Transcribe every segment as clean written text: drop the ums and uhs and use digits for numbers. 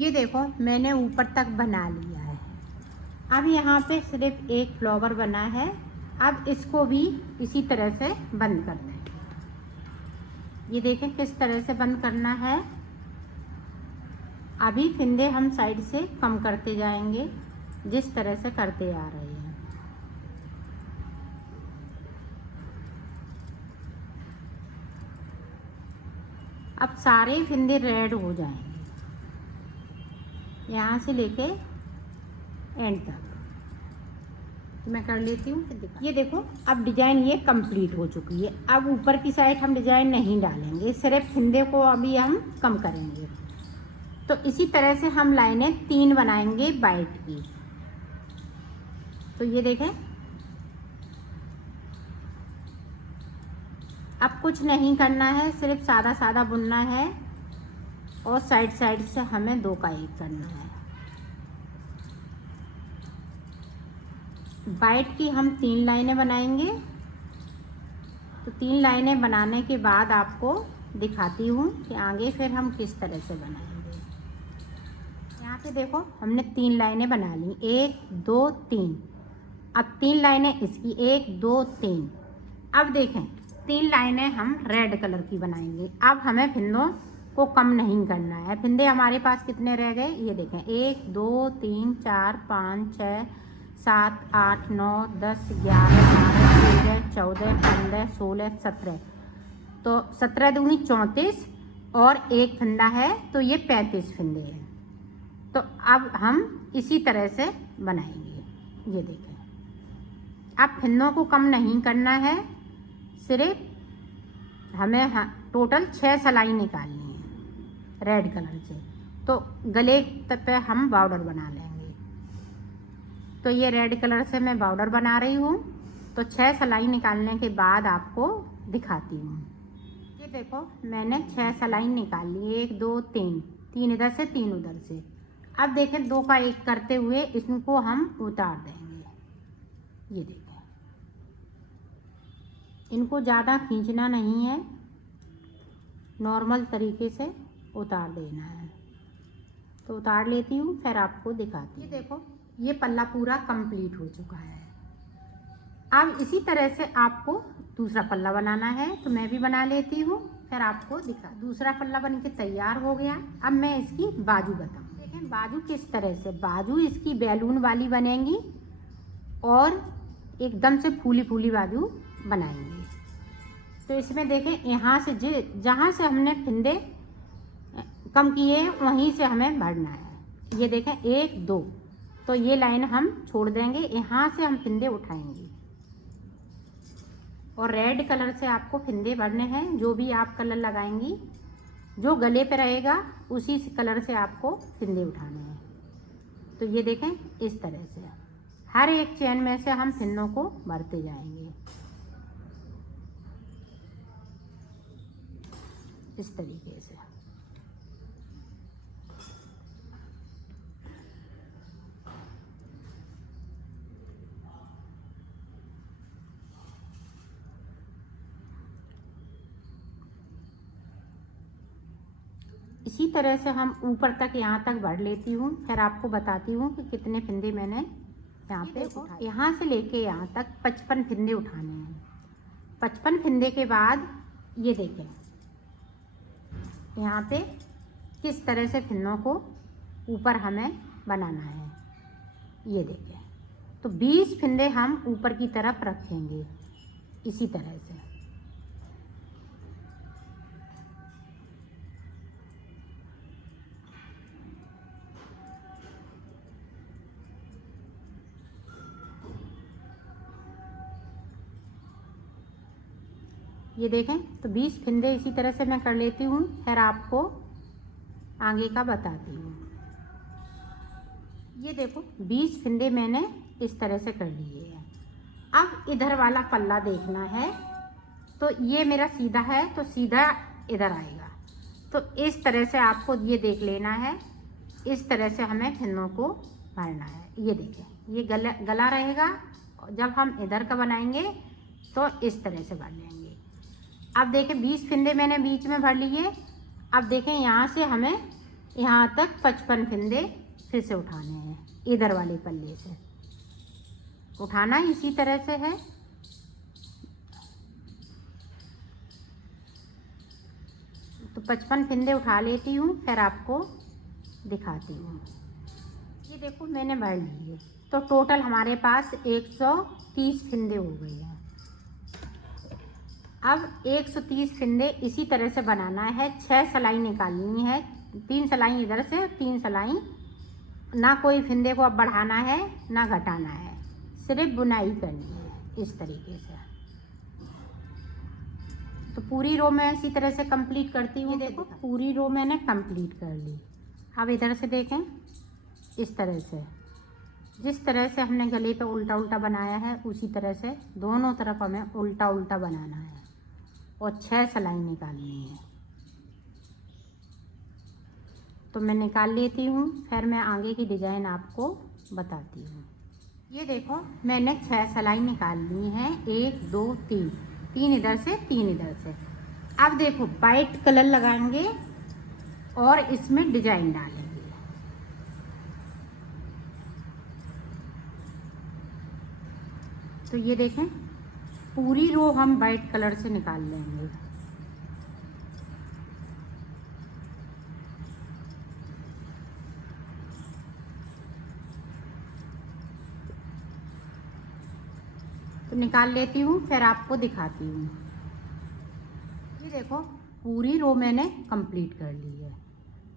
ये देखो मैंने ऊपर तक बना लिया है। अब यहाँ पे सिर्फ एक फ्लावर बना है। अब इसको भी इसी तरह से बंद करना है। ये देखें किस तरह से बंद करना है। अभी फिंदे हम साइड से कम करते जाएंगे जिस तरह से करते आ रहे हैं। अब सारे फिंदे रेड हो जाएंगे यहाँ से लेके एंड तक। तो मैं कर लेती हूँ। ये देखो अब डिजाइन ये कंप्लीट हो चुकी है। अब ऊपर की साइड हम डिजाइन नहीं डालेंगे, सिर्फ फिंदे को अभी हम कम करेंगे। तो इसी तरह से हम लाइनें 3 बनाएंगे वाइट की। तो ये देखें अब कुछ नहीं करना है, सिर्फ सादा सादा बुनना है और साइड साइड से हमें 2 का 1 करना है। वाइट की हम 3 लाइनें बनाएंगे। तो 3 लाइनें बनाने के बाद आपको दिखाती हूँ कि आगे फिर हम किस तरह से बनाएंगे। यहाँ पे देखो हमने 3 लाइनें बना ली, 1 2 3। अब 3 लाइनें इसकी 1 2 3। अब देखें 3 लाइनें हम रेड कलर की बनाएंगे। अब हमें फिंदों को कम नहीं करना है। फिंदे हमारे पास कितने रह गए ये देखें, 1 2 3 4 5 6 7 8 9 10 11 12 13 14 15 16 17। तो 17 दूनी 34 और 1 फंदा है तो ये 35 फंदे हैं। तो अब हम इसी तरह से बनाएंगे। ये देखें अब फिंदों को कम नहीं करना है, सिर्फ हमें टोटल 6 सिलाई निकालनी है रेड कलर से। तो गले पे हम बॉर्डर बना लेंगे। तो ये रेड कलर से मैं बॉर्डर बना रही हूँ। तो 6 सिलाई निकालने के बाद आपको दिखाती हूँ। ये देखो मैंने 6 सिलाई निकाल ली, 1 2 3, 3 इधर से 3 उधर से। अब देखें 2 का 1 करते हुए इसको हम उतार देंगे। ये देखें इनको ज़्यादा खींचना नहीं है, नॉर्मल तरीके से उतार देना है। तो उतार लेती हूँ फिर आपको दिखाती हूँ। ये देखो ये पल्ला पूरा कंप्लीट हो चुका है। अब इसी तरह से आपको दूसरा पल्ला बनाना है। तो मैं भी बना लेती हूँ फिर आपको दिखा। दूसरा पल्ला बन के तैयार हो गया। अब मैं इसकी बाजू बताऊँ। देखें बाजू किस तरह से, बाजू इसकी बैलून वाली बनेगी और एकदम से फूली फूली बाजू बनाएंगे। तो इसमें देखें यहाँ से जहाँ से हमने फिंदे कम किए वहीं से हमें भरना है। ये देखें 1 2, तो ये लाइन हम छोड़ देंगे, यहाँ से हम फिंदे उठाएंगे और रेड कलर से आपको फिंदे भरने हैं। जो भी आप कलर लगाएंगी, जो गले पे रहेगा उसी कलर से आपको फिंदे उठाने हैं। तो ये देखें इस तरह से हर एक चेन में से हम फिंदों को भरते जाएंगे इस तरीके से। इसी तरह से हम ऊपर तक यहाँ तक भर लेती हूँ, फिर आपको बताती हूँ कि कितने फिंदे मैंने यहाँ पे उठाए। यहाँ से लेके यहाँ तक 55 फिंदे उठाने हैं। 55 फिंदे के बाद ये देखें यहाँ पे किस तरह से फिंदों को ऊपर हमें बनाना है। ये देखें तो 20 फिंदे हम ऊपर की तरफ रखेंगे इसी तरह से। ये देखें तो 20 फिंदे इसी तरह से मैं कर लेती हूँ, फिर आपको आगे का बताती हूँ। ये देखो 20 फिंदे मैंने इस तरह से कर लिए हैं। अब इधर वाला पल्ला देखना है। तो ये मेरा सीधा है तो सीधा इधर आएगा। तो इस तरह से आपको ये देख लेना है। इस तरह से हमें फिंदों को भरना है। ये देखें ये गला रहेगा। जब हम इधर का बनाएंगे तो इस तरह से भर लेंगे। अब देखें 20 फिंदे मैंने बीच में भर लिए। अब देखें यहाँ से हमें यहाँ तक 55 फंदे फिर से उठाने हैं। इधर वाले पल्ले से उठाना इसी तरह से है। तो 55 फंदे उठा लेती हूँ, फिर आपको दिखाती हूँ। ये देखो मैंने भर लिए, तो टोटल हमारे पास 130 फंदे हो गए हैं। अब 130 फंदे इसी तरह से बनाना है। 6 सिलाई निकालनी है, 3 सिलाई इधर से, 3 सिलाई। ना कोई फंदे को अब बढ़ाना है ना घटाना है, सिर्फ बुनाई करनी है इस तरीके से। तो पूरी रो मैं इसी तरह से कंप्लीट करती हूँ। देखो पूरी रो मैंने कंप्लीट कर ली। अब इधर से देखें, इस तरह से, जिस तरह से हमने गले पे उल्टा उल्टा बनाया है उसी तरह से दोनों तरफ हमें उल्टा उल्टा बनाना है और 6 सिलाई निकालनी है। तो मैं निकाल लेती हूँ, फिर मैं आगे की डिज़ाइन आपको बताती हूँ। ये देखो मैंने 6 सिलाई निकाल ली हैं, 1 2 3, 3 इधर से 3 इधर से। अब देखो वाइट कलर लगाएंगे और इसमें डिजाइन डालेंगे। तो ये देखें पूरी रो हम वाइट कलर से निकाल लेंगे। तो निकाल लेती हूँ, फिर आपको दिखाती हूँ। ये देखो पूरी रो मैंने कंप्लीट कर ली है।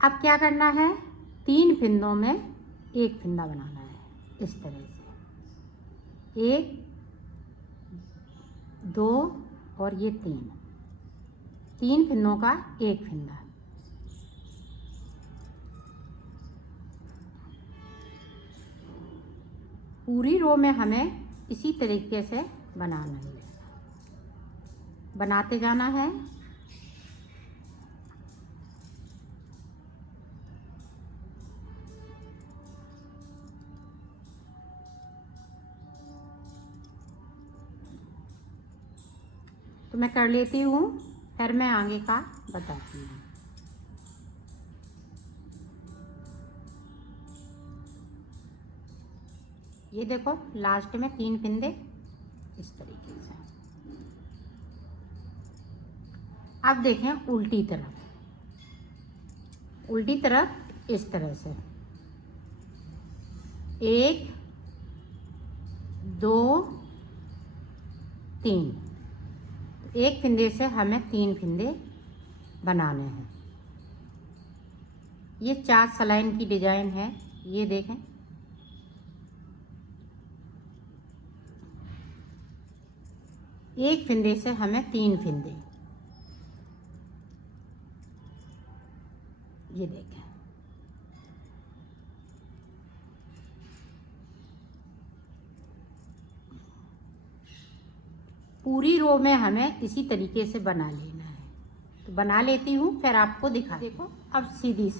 अब क्या करना है, 3 फंदों में 1 फंदा बनाना है इस तरह से। 1 2 और ये 3 फंदों का 1 फंदा। पूरी रो में हमें इसी तरीके से बनाना है, बनाते जाना है। तो मैं कर लेती हूँ, फिर मैं आगे का बताती हूँ। ये देखो लास्ट में 3 फंदे इस तरीके से। अब देखें उल्टी तरफ, उल्टी तरफ इस तरह से 1 2 3, 1 फंदे से हमें 3 फंदे बनाने हैं। ये 4 सलाइन की डिजाइन है। ये देखें एक फंदे से हमें 3 फंदे। ये देखें पूरी रो में हमें इसी तरीके से बना लेना है। तो बना लेती हूँ, फिर आपको दिखा। देखो अब सीधी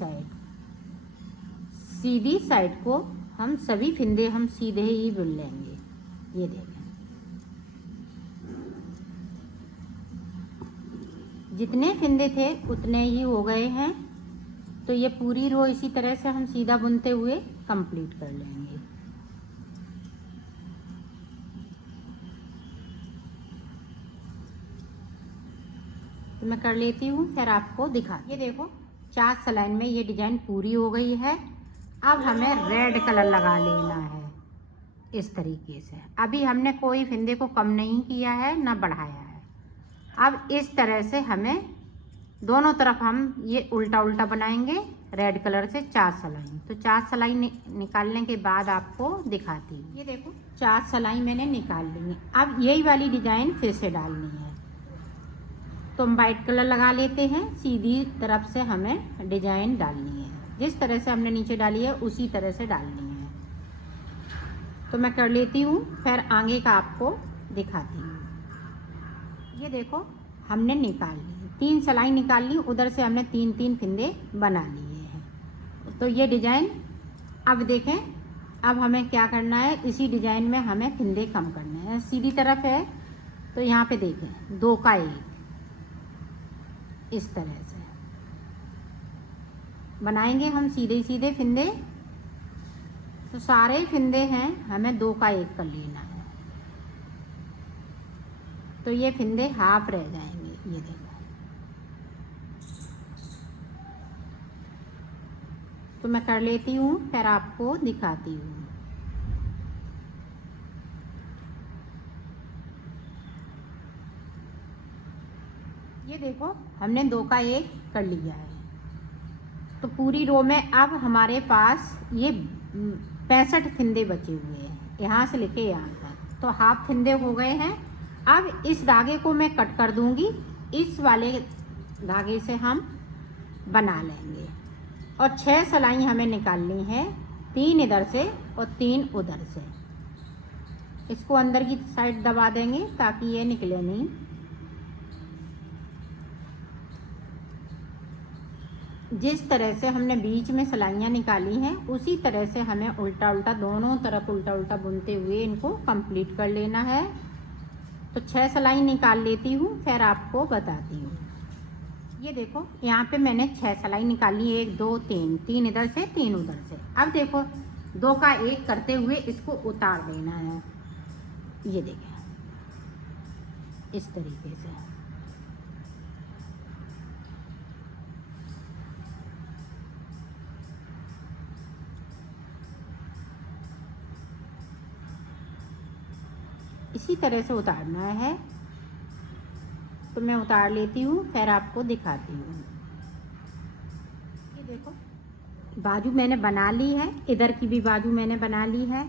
साइड को हम सभी फंदे हम सीधे ही बुन लेंगे। ये देखें जितने फंदे थे उतने ही हो गए हैं। तो ये पूरी रो इसी तरह से हम सीधा बुनते हुए कंप्लीट कर लेंगे। तो मैं कर लेती हूँ, फिर आपको दिखा। ये देखो 4 सलाइन में ये डिजाइन पूरी हो गई है। अब हमें रेड कलर लगा लेना है इस तरीके से। अभी हमने कोई फंदे को कम नहीं किया है ना बढ़ाया है। अब इस तरह से हमें दोनों तरफ हम ये उल्टा उल्टा बनाएंगे रेड कलर से 4 सलाई। तो 4 सलाई निकालने के बाद आपको दिखाती हूँ। ये देखो 4 सलाई मैंने निकाल ली है। अब यही वाली डिजाइन फिर से डालनी है। तो हम वाइट कलर लगा लेते हैं, सीधी तरफ से हमें डिजाइन डालनी है। जिस तरह से हमने नीचे डाली है उसी तरह से डालनी है। तो मैं कर लेती हूँ, फिर आगे का आपको दिखाती हूँ। ये देखो हमने निकाल ली, 3 सलाई निकाल ली, उधर से हमने 3 फंदे बना लिए हैं। तो ये डिजाइन अब देखें, अब हमें क्या करना है, इसी डिजाइन में हमें फंदे कम करने हैं। सीधी तरफ है तो यहाँ पे देखें 2 का 1 इस तरह से। बनाएंगे हम सीधे सीधे फिंदे। तो सारे फिंदे हैं हमें 2 का 1 कर लेना है, तो ये फिंदे हाफ रह जाएंगे। ये देखो, तो मैं कर लेती हूँ फिर आपको दिखाती हूँ। ये देखो हमने 2 का 1 कर लिया है। तो पूरी रो में अब हमारे पास ये 65 फिंदे बचे हुए हैं, यहाँ से लेके यहाँ तक। तो हाफ फिंदे हो गए हैं। अब इस धागे को मैं कट कर दूंगी, इस वाले धागे से हम बना लेंगे। और 6 सिलाई हमें निकालनी है, 3 इधर से और 3 उधर से। इसको अंदर की साइड दबा देंगे ताकि ये निकले नहीं। जिस तरह से हमने बीच में सिलाइयाँ निकाली हैं उसी तरह से हमें उल्टा उल्टा दोनों तरफ उल्टा उल्टा बुनते हुए इनको कंप्लीट कर लेना है। तो 6 सिलाई निकाल लेती हूँ फिर आपको बताती हूँ। ये देखो यहाँ पे मैंने 6 सिलाई निकाली, 1 2 3, 3 इधर से 3 उधर से। अब देखो 2 का 1 करते हुए इसको उतार देना है। ये देखें इस तरीके से। इसी तरह से उतारना है। तो मैं उतार लेती हूँ फिर आपको दिखाती हूँ। ये देखो बाजू मैंने बना ली है, इधर की भी बाजू मैंने बना ली है।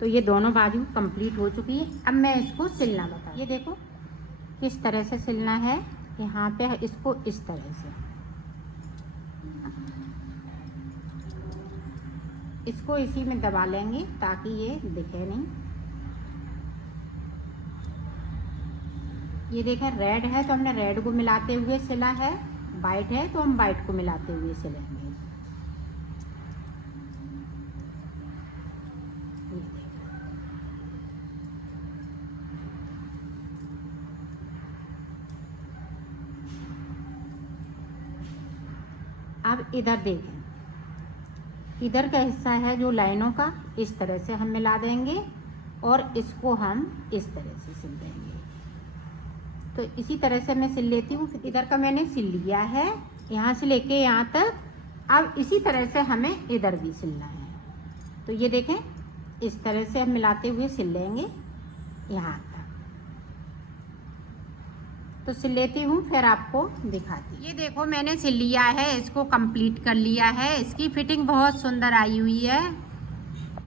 तो ये दोनों बाजू कंप्लीट हो चुकी है। अब मैं इसको सिलना बता। ये देखो किस तरह से सिलना है। यहाँ पे इसको इस तरह से, इसको इसी में दबा लेंगे ताकि ये दिखे नहीं। ये देखें रेड है तो हमने रेड को मिलाते हुए सिला है, वाइट है तो हम वाइट को मिलाते हुए सिलेंगे। अब इधर देखें, इधर का हिस्सा है जो लाइनों का, इस तरह से हम मिला देंगे और इसको हम इस तरह से सिल देंगे। तो इसी तरह से मैं सिल लेती हूँ। इधर का मैंने सिल लिया है यहाँ से लेके यहाँ तक। अब इसी तरह से हमें इधर भी सिलना है। तो ये देखें इस तरह से हम मिलाते हुए सिल लेंगे यहाँ तक। तो सिल लेती हूँ फिर आपको दिखाती हूँ। ये देखो मैंने सिल लिया है, इसको कंप्लीट कर लिया है। इसकी फिटिंग बहुत सुंदर आई हुई है।